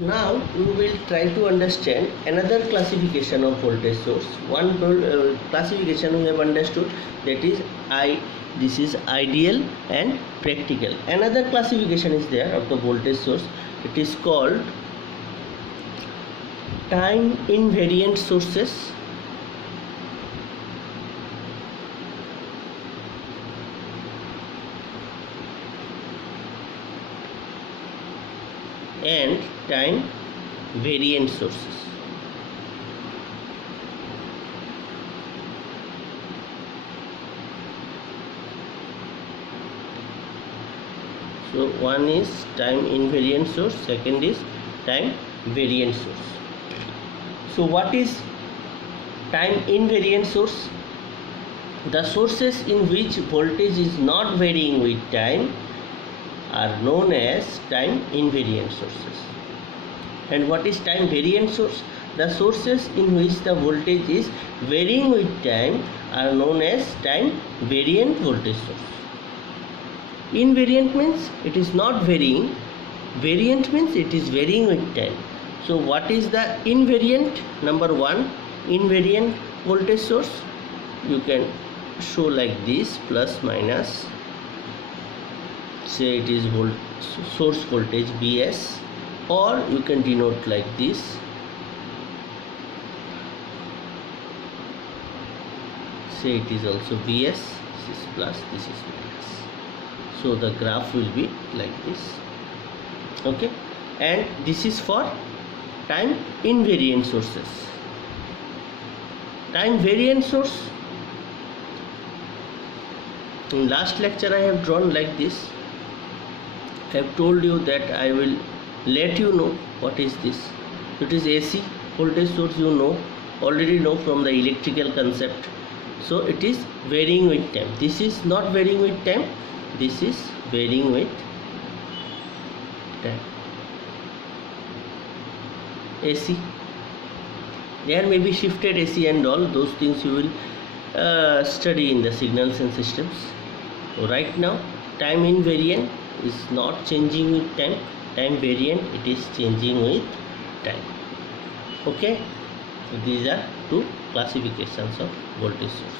Now we will try to understand another classification of voltage source. One classification we have understood, that is this is ideal and practical. Another classification is there of the voltage source. It is called time invariant sources and time variant sources. So one is time invariant source, second is time variant source. So what is time invariant source? The sources in which voltage is not varying with time are known as time invariant sources. And what is time variant source? The sources in which the voltage is varying with time are known as time variant voltage source. Invariant means it is not varying, variant means it is varying with time. So what is the invariant? Number one, invariant voltage source, you can show like this, plus minus, say it is source voltage Vs, or you can denote like this, say it is also Vs, this is plus, this is minus. So the graph will be like this, okay. And this is for time invariant sources. Time variant source, in last lecture I have drawn like this. I have told you that I will let you know what is this. It is AC voltage source, you already know from the electrical concept. So it is varying with time. This is not varying with time, this is varying with time. AC, there may be shifted AC and all those things you will study in the signals and systems. So right now time invariant is not changing with time, time variant it is changing with time, okay. So these are two classifications of voltage source.